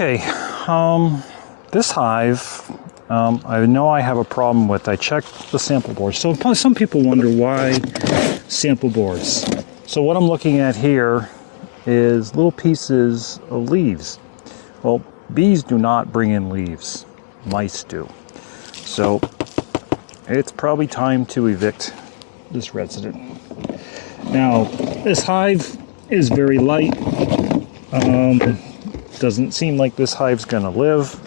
Okay, this hive, I know I have a problem with. I checked the sample boards. So some people wonder why sample boards. So what I'm looking at here is little pieces of leaves. Well, bees do not bring in leaves. Mice do. So it's probably time to evict this resident. Now, this hive is very light. Doesn't seem like this hive's gonna live.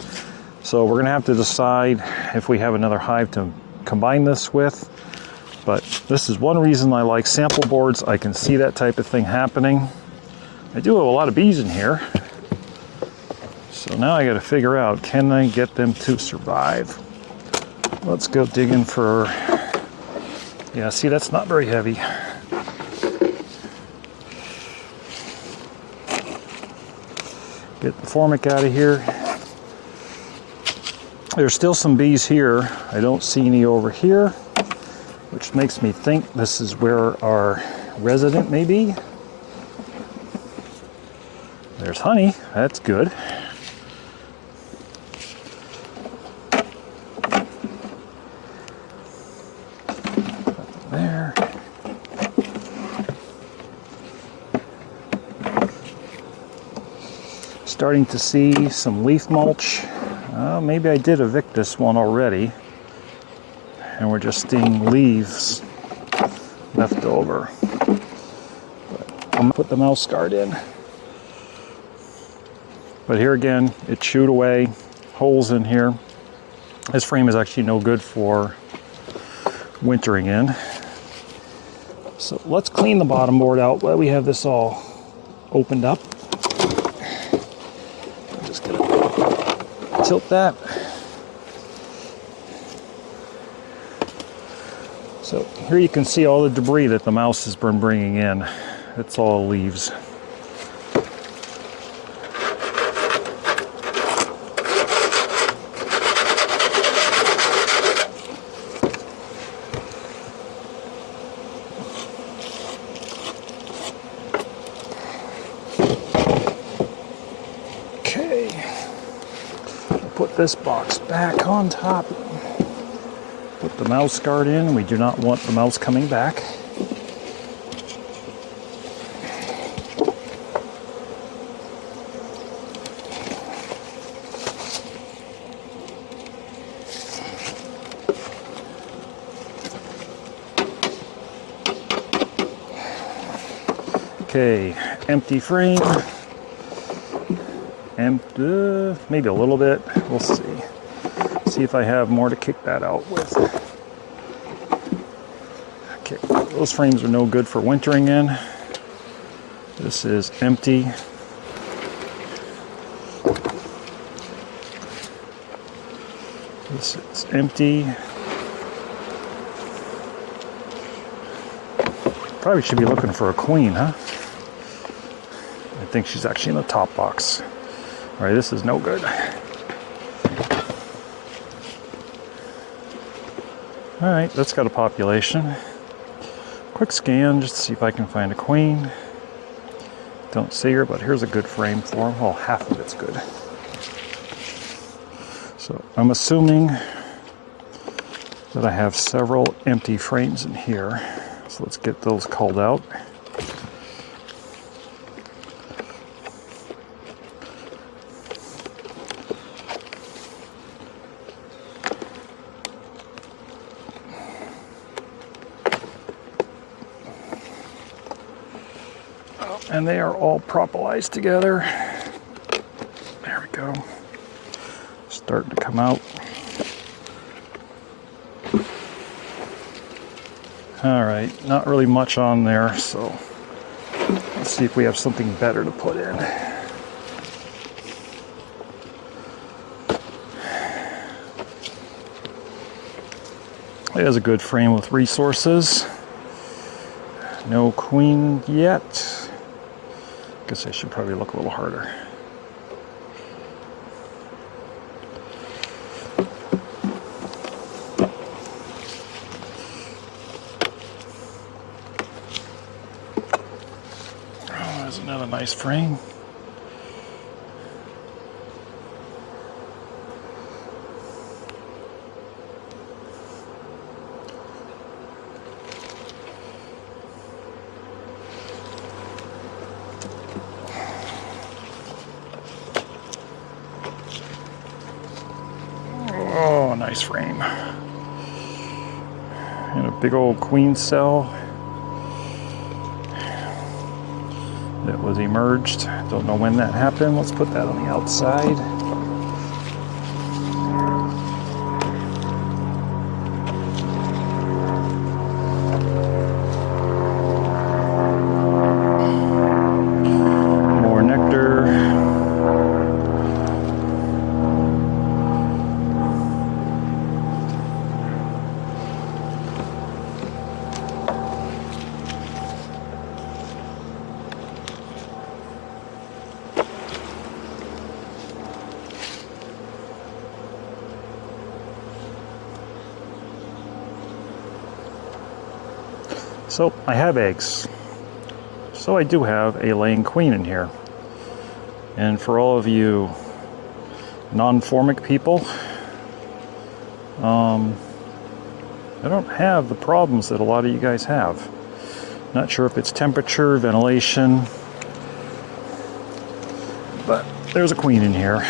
So we're gonna have to decide if we have another hive to combine this with. But this is one reason I like sample boards. I can see that type of thing happening. I do have a lot of bees in here. So now I gotta figure out, can I get them to survive? Let's go digging for, yeah, see, that's not very heavy. Get the formic out of here. There's still some bees here. I don't see any over here, which makes me think this is where our resident may be. There's honey, that's good. There. Starting to see some leaf mulch. Maybe I did evict this one already, and we're just seeing leaves left over. But I'm gonna put the mouse guard in. But here again, it chewed away holes in here. This frame is actually no good for wintering in. So let's clean the bottom board out while we have this all opened up. I'm just gonna tilt that. So here you can see all the debris that the mouse has been bringing in. It's all leaves. Put this box back on top. Put the mouse guard in. We do not want the mouse coming back. Okay, empty frame. Maybe a little bit. We'll see. See if I have more to kick that out with. Okay, those frames are no good for wintering in. This is empty. This is empty. Probably should be looking for a queen, huh? I think she's actually in the top box. All right, this is no good. All right, that's got a population. Quick scan just to see if I can find a queen. Don't see her, but here's a good frame for them. Well, half of it's good. So I'm assuming that I have several empty frames in here. So let's get those culled out. And they are all propolized together. There we go. Starting to come out. All right, not really much on there, so let's see if we have something better to put in. There's a good frame with resources. No queen yet. Guess I should probably look a little harder. Oh, there's another nice frame. nice frame. And a big old queen cell that was emerged. Don't know when that happened. Let's put that on the outside. More nectar. So I have eggs. So I do have a laying queen in here. And for all of you non-formic people, I don't have the problems that a lot of you guys have. Not sure if it's temperature, ventilation, but there's a queen in here.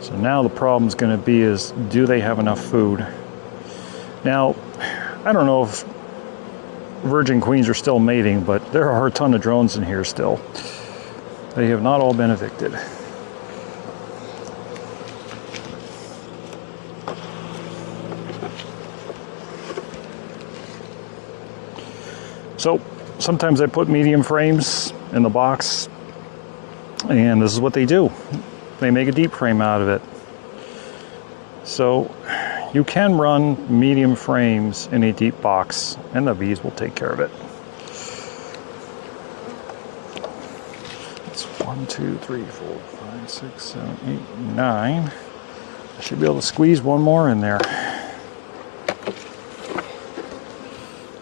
So now the problem's going to be is, do they have enough food? Now, I don't know if virgin queens are still mating, but there are a ton of drones in here still. They have not all been evicted. So sometimes I put medium frames in the box, and this is what they do. They make a deep frame out of it. So you can run medium frames in a deep box, and the bees will take care of it. It's 1, 2, 3, 4, 5, 6, 7, 8, 9. I should be able to squeeze one more in there.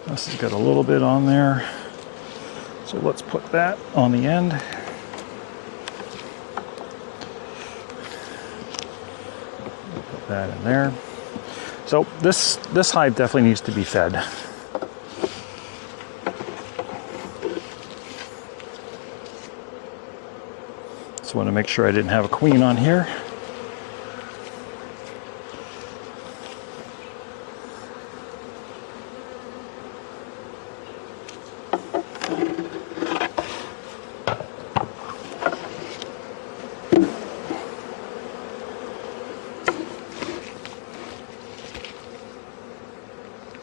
This has got a little bit on there. So let's put that on the end. Put that in there. So this hive definitely needs to be fed. Just want to make sure I didn't have a queen on here.